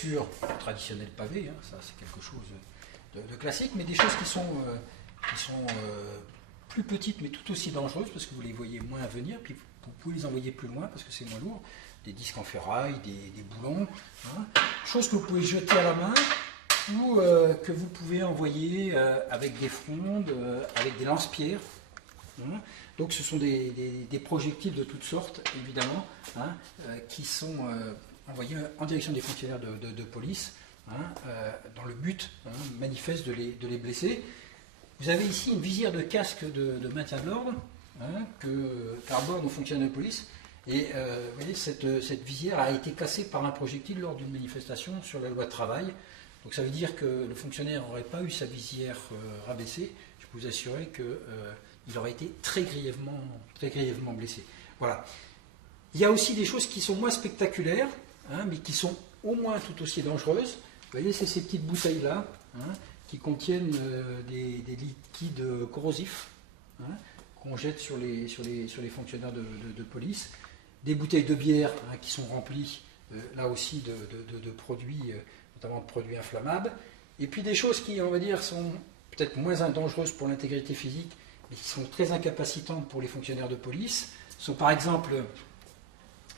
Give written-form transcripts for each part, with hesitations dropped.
Sur le traditionnel pavé, ça c'est quelque chose de classique, mais des choses qui sont plus petites mais tout aussi dangereuses parce que vous les voyez moins venir, puis vous pouvez les envoyer plus loin parce que c'est moins lourd, des disques en ferraille, des boulons, choses que vous pouvez jeter à la main ou que vous pouvez envoyer avec des frondes, avec des lance-pierres. Donc ce sont des projectiles de toutes sortes, évidemment, qui sont envoyés en direction des fonctionnaires de police, dans le but manifeste de les blesser. Vous avez ici une visière de casque de maintien de l'ordre qu'arborent nos fonctionnaires de police. Et vous voyez, cette visière a été cassée par un projectile lors d'une manifestation sur la loi de travail. Donc ça veut dire que le fonctionnaire n'aurait pas eu sa visière rabaissée. Je peux vous assurer qu'il aurait été très grièvement blessé. Voilà. Il y a aussi des choses qui sont moins spectaculaires, mais qui sont au moins tout aussi dangereuses. Vous voyez, c'est ces petites bouteilles-là, qui contiennent des liquides corrosifs, qu'on jette sur les fonctionnaires de police. Des bouteilles de bière qui sont remplies, là aussi, de produits, notamment de produits inflammables. Et puis des choses qui, on va dire, sont peut-être moins dangereuses pour l'intégrité physique, mais qui sont très incapacitantes pour les fonctionnaires de police, sont par exemple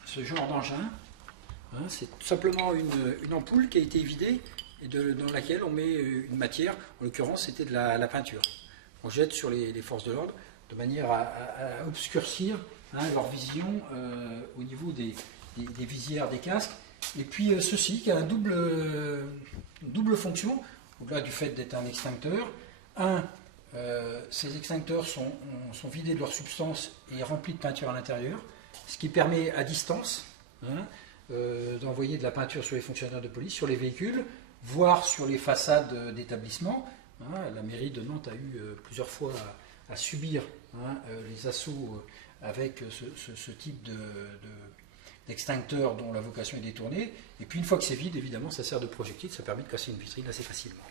ce genre d'engin. C'est tout simplement une ampoule qui a été vidée et dans laquelle on met une matière, en l'occurrence c'était de la peinture. On jette sur les forces de l'ordre de manière à obscurcir leur vision au niveau des visières des casques. Et puis ceci qui a une double fonction, au-delà du fait d'être un extincteur. Ces extincteurs sont vidés de leur substance et remplis de peinture à l'intérieur, ce qui permet à distance d'envoyer de la peinture sur les fonctionnaires de police, sur les véhicules, voire sur les façades d'établissements. La mairie de Nantes a eu plusieurs fois à subir les assauts avec ce type d'extincteur dont la vocation est détournée. Et puis une fois que c'est vide, évidemment, ça sert de projectile, ça permet de casser une vitrine assez facilement.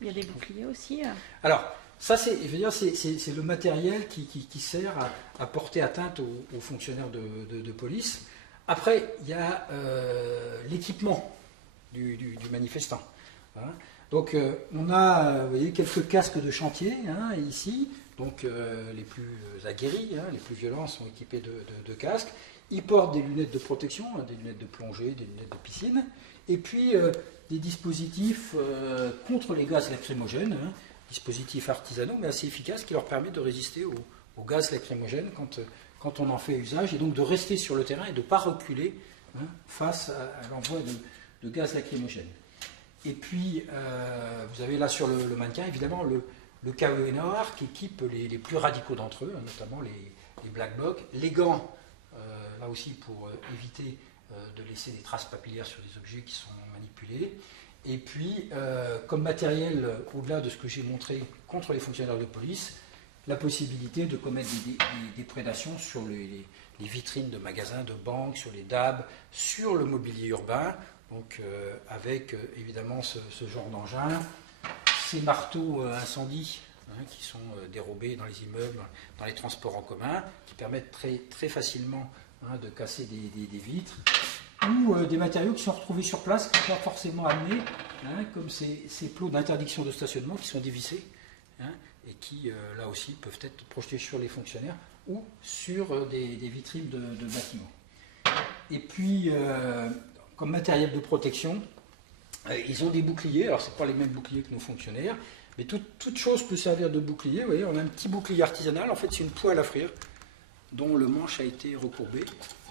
Il y a des boucliers aussi. Alors, ça, c'est le matériel qui sert à porter atteinte aux fonctionnaires de police. Après, il y a l'équipement du manifestant. Donc, on a vous voyez, quelques casques de chantier ici. Donc, les plus aguerris, les plus violents sont équipés de casques. Ils portent des lunettes de protection, des lunettes de plongée, des lunettes de piscine. Et puis, des dispositifs contre les gaz lacrymogènes, dispositifs artisanaux mais assez efficaces qui leur permettent de résister aux gaz lacrymogènes quand on en fait usage, et donc de rester sur le terrain et de ne pas reculer face à l'envoi de gaz lacrymogènes. Et puis, vous avez là sur le mannequin, évidemment, le KENR qui équipe les plus radicaux d'entre eux, notamment les Black Blocs, les gants, là aussi pour éviter de laisser des traces papillaires sur des objets qui sont manipulés. Et puis, comme matériel, au-delà de ce que j'ai montré contre les fonctionnaires de police, la possibilité de commettre des prédations sur les vitrines de magasins, de banques, sur les DAB, sur le mobilier urbain, donc avec évidemment ce genre d'engin, ces marteaux incendie qui sont dérobés dans les immeubles, dans les transports en commun, qui permettent très facilement de casser des vitres, ou des matériaux qui sont retrouvés sur place, qui ne sont pas forcément amenés, comme ces plots d'interdiction de stationnement qui sont dévissés, et qui, là aussi, peuvent être projetés sur les fonctionnaires ou sur des vitrines de bâtiments. Et puis, comme matériel de protection, ils ont des boucliers. Alors, ce n'est pas les mêmes boucliers que nos fonctionnaires, mais toute chose peut servir de bouclier. Vous voyez, on a un petit bouclier artisanal. En fait, c'est une poêle à frire dont le manche a été recourbé,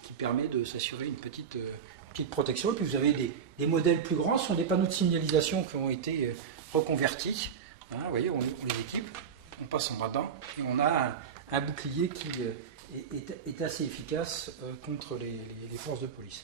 qui permet de s'assurer une petite protection. Et puis, vous avez des modèles plus grands. Ce sont des panneaux de signalisation qui ont été reconvertis. Vous voyez, on les équipe, on passe en dedans et on a un bouclier qui est assez efficace contre les forces de police.